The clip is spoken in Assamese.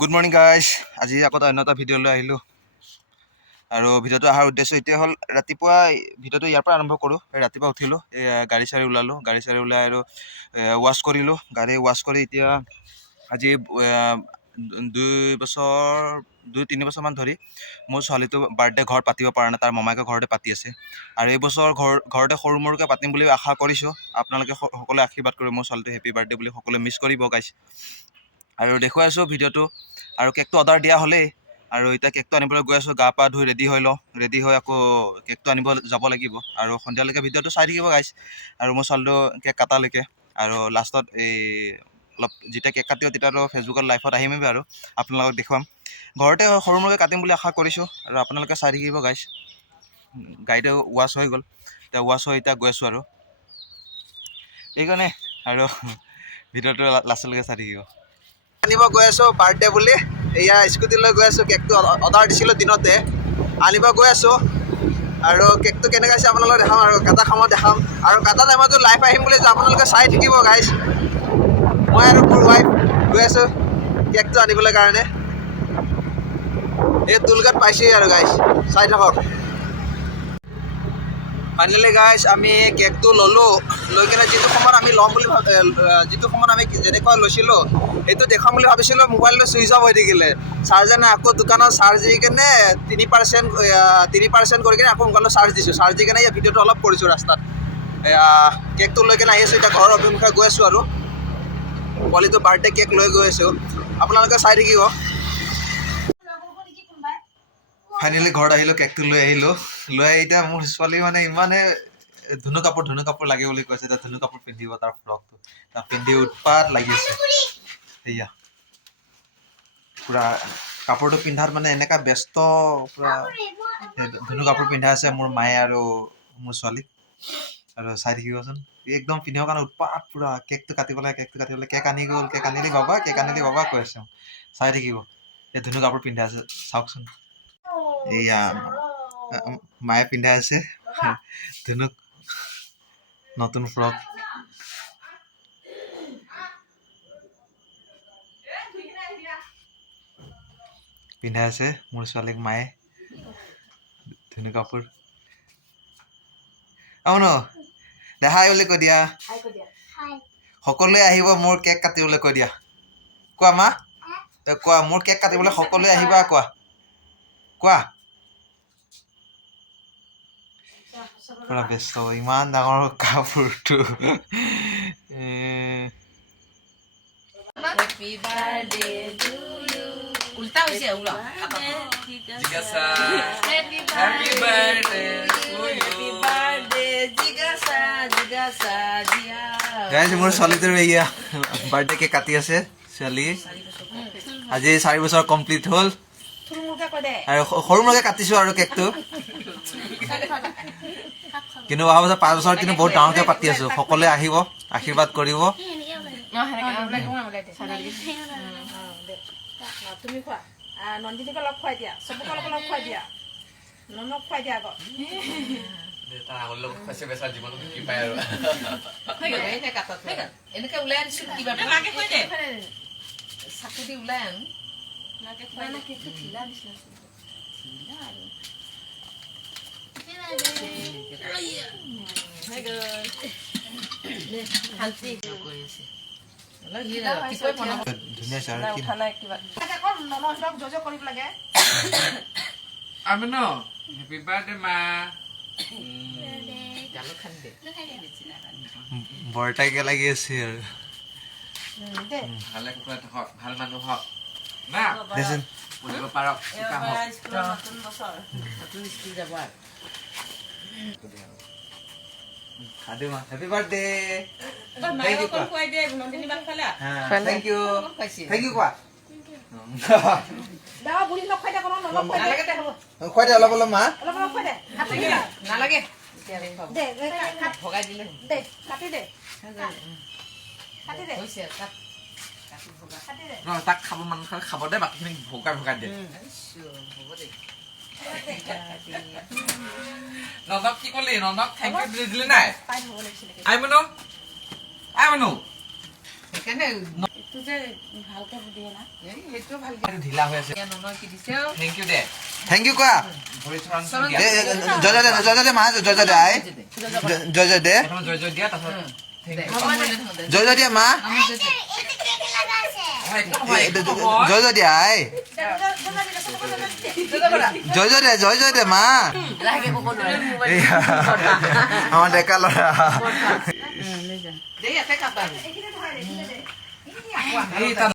Good morning guys. আজি আকৌ অন্য এটা ভিডিঅ' লৈ আহিলোঁ আৰু ভিডিঅ'টো অহাৰ উদ্দেশ্য এতিয়া হ'ল ৰাতিপুৱা ভিডিঅ'টো ইয়াৰ পৰা আৰম্ভ কৰোঁ। ৰাতিপুৱা উঠিলোঁ, গাড়ী চাড়ী ওলালোঁ, গাড়ী চাড়ী ওলাই আৰু ৱাছ কৰিলোঁ। গাড়ী ৱাছ কৰি এতিয়া আজি 2-3 বছৰমান ধৰি মোৰ ছোৱালীটো বাৰ্থডে ঘৰত পাতিব পৰা নাই, তাৰ মমায়েকৰ ঘৰতে পাতি আছে আৰু এই বছৰ ঘৰতে সৰু মৰুকৈ পাতিম বুলি আশা কৰিছোঁ। আপোনালোকে সকলোৱে আশীৰ্বাদ কৰিব মোৰ ছোৱালীটো হেপী বাৰ্থডে বুলি সকলোৱে মিছ কৰিব গাইজ। আৰু দেখুৱাই আছোঁ ভিডিঅ'টো আৰু কেকটো অৰ্ডাৰ দিয়া হ'লেই আৰু এতিয়া কেকটো আনিবলৈ গৈ আছোঁ। গা পা ধুই ৰেডি হৈ লওঁ, ৰেডি হৈ আকৌ কেকটো আনিব যাব লাগিব আৰু সন্ধিয়ালৈকে ভিডিঅ'টো চাই থাকিব গাইজ। আৰু মোৰ ছোৱালীটো কেক কাটালৈকে আৰু লাষ্টত অলপ যেতিয়া কেক কাটিব তেতিয়াতো ফেচবুকত লাইভত আহিমেই আৰু আপোনালোকক দেখুৱাম। ঘৰতে সৰু মৰুকৈ কাটিম বুলি আশা কৰিছোঁ আৰু আপোনালোকে চাই থাকিব গাইজ। গাড়ীটো ৱাছ হৈ গ'ল, এতিয়া ৱাছ হৈ এতিয়া গৈ আছোঁ আৰু এইকাৰণে আৰু ভিডিঅ'টো লাষ্টলৈকে চাই থাকিব। আনিব গৈ আছোঁ বাৰ্থডে বুলি, এয়া স্কুটি লৈ গৈ আছোঁ। কেকটো অৰ্ডাৰ দিছিলোঁ দিনতে, আনিব গৈ আছোঁ আৰু কেকটো কেনেকৈ আছে আপোনালোকক দেখাম আৰু কাটা সময়ত দেখাম আৰু কাটা টাইমতো লাইভ আহিম বুলি আপোনালোকে চাই থাকিব গাইজ। মই আৰু মোৰ ৱাইফ গৈ আছোঁ কেকটো আনিবলৈ কাৰণে। এই টুলগেট পাইছেই আৰু গাইজ, চাই থাকক। ফাইনেলি গাইজ আমি কেকটো ল'লোঁ, লৈ কিনে যিটো সময়ত আমি ল'ম বুলি যিটো সময়ত আমি যেনেকৈ লৈছিলোঁ সেইটো দেখাম বুলি ভাবিছিলোঁ, মোবাইলটো ছুইচ অফ হৈ থাকিলে। চাৰ্জাৰ নাই, আকৌ দোকানত চাৰ্জ দি কিনে 3% কৰি কিনে আকৌ মোবাইলত চাৰ্জ দিছোঁ। চাৰ্জ দি কিনে এই ভিডিঅ'টো অলপ কৰিছোঁ ৰাস্তাত। কেকটো লৈ কিনে আহি আছোঁ, এতিয়া ঘৰৰ অভিমুখে গৈ আছোঁ আৰু পোৱালিটো বাৰ্থডে কেক লৈ গৈ আছোঁ, আপোনালোকে চাই থাকিব। ফাইনেলি ঘৰত আহিলোঁ, কেকটো লৈ আহিলোঁ। লৈ আহি এতিয়া মোৰ ছোৱালী মানে ইমানে ধুনু কাপোৰ লাগে বুলি কৈছে। এতিয়া ধুনু কাপোৰ পিন্ধিব, তাৰ ফ্ৰকটো তাৰ পিন্ধি উৎপাত লাগি আছে। সেয়া পূৰা কাপোৰটো পিন্ধাত মানে এনেকুৱা ব্যস্ত, পূৰা ধুনু কাপোৰ পিন্ধাই আছে মোৰ মায়ে আৰু মোৰ ছোৱালীক। আৰু চাই থাকিবচোন, একদম পিন্ধিবৰ কাৰণে উৎপাত পূৰা। কেকটো কাটিব লাগে, কেক আনি গ'ল, কেক আনিলি বাবা কৈ আছে। চাই থাকিব, এই ধুনু কাপোৰ পিন্ধাই আছে চাওকচোন। এয়া মায়ে পিন্ধাই আছে ধুনুক নতুন ফ্ৰক। পিন্ধাই আছে মোৰ ছোৱালীক মায়ে ধুনু কাপোৰ। ন দেখাই বুলি কৈ দিয়া, সকলোৱে আহিব মোৰ কেক কাটিবলৈ কৈ দিয়া। কোৱা মা, তই কোৱা মোৰ কেক কাটিবলৈ সকলোৱে আহিবা, কোৱা। পুৰা ব্যস্ত, ইমান ডাঙৰ কাপোৰটো। মোৰ ছোৱালীটোৰ এয়া বাৰ্থডে কেক কাটি আছে ছোৱালী। আজি 4 বছৰ কমপ্লিট হ'ল আৰু সৰু মুৰুকৈ কাটিছোঁ আৰু কেকটো। কিন্তু অহা বছৰ 5 বছৰ কিন্তু বহুত ডাঙৰকৈ পাতি আছোঁ। সকলোৱে আহিব, আশীৰ্বাদ কৰিব। তুমি খোৱা, নন্দিনীকে লগ খুৱাই দিয়া, চবকে লগ খুৱাই দিয়া, ননক খুৱাই দিয়া আকৌ। এনেকে ওলাই আনিছো কিবা চাকুদি ওলাই আনো বৰটাকে লাগি আছে আৰু ভাল মানুহ হওক পাৰক। Happy birthday. Thank you. Thank you. Thank you. খুৱাই দে অলপ অলপ মা। নালাগে তাক খাব মান খাব দে, বাকীখিনি ভগাই দে। ননক কি কলি? ননক থেংক ইউ দিলি নাই? আই মনো ঢিলা হৈ আছে থেংক ইউ দে থেংক ইউ কোৱা জয় জয় দে মা জয় জয় দে আই জয় জয় দে জয় জয় দিয়া জয় জয় দিয়া মা জয় জয় দিয়া আই জয় জয় দে মা আমাৰ ডেকা ল'ৰা